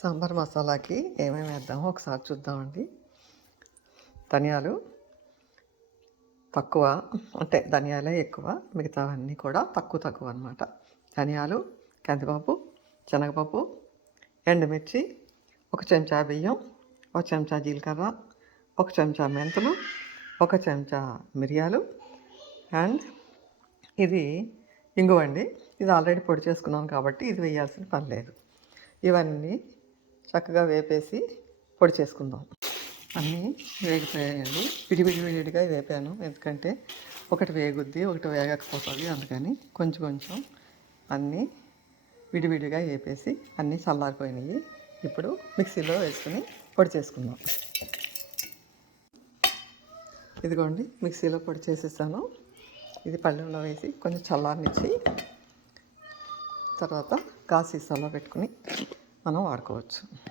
సాంబార్ మసాలాకి ఏమేమి వేద్దామో ఒకసారి చూద్దామండి. ధనియాలు తక్కువ అంటే ధనియాలే ఎక్కువ మిగతావన్నీ కూడా తక్కువ తక్కువ అనమాట ధనియాలు కందిపప్పు శనగపప్పు ఎండుమిర్చి ఒక చెంచా బియ్యం ఒక చెంచా జీలకర్ర ఒక చెంచా మెంతులు ఒక చెంచా మిరియాలు అండ్ ఇది ఇంగువండి. ఇది ఆల్రెడీ పొడి చేసుకున్నాను కాబట్టి ఇది వేయాల్సిన పని లేదు. ఇవన్నీ చక్కగా వేపేసి పొడి చేసుకుందాం. అన్నీ వేగిపోయాయండి. విడివిడి విడిగా వేపాను. ఎందుకంటే ఒకటి వేగుద్ది ఒకటి వేగకపోతుంది. అందుకని కొంచెం కొంచెం అన్నీ విడివిడిగా వేపేసి అన్నీ చల్లారిపోయినాయి. ఇప్పుడు మిక్సీలో వేసుకుని పొడి చేసుకుందాం. ఇదిగోండి మిక్సీలో పొడి చేసేసాను. ఇది పళ్ళెంలో వేసి కొంచెం చల్లారనిచ్చి తర్వాత కాసీసాలో పెట్టుకుని మనం వాడుకోవచ్చు.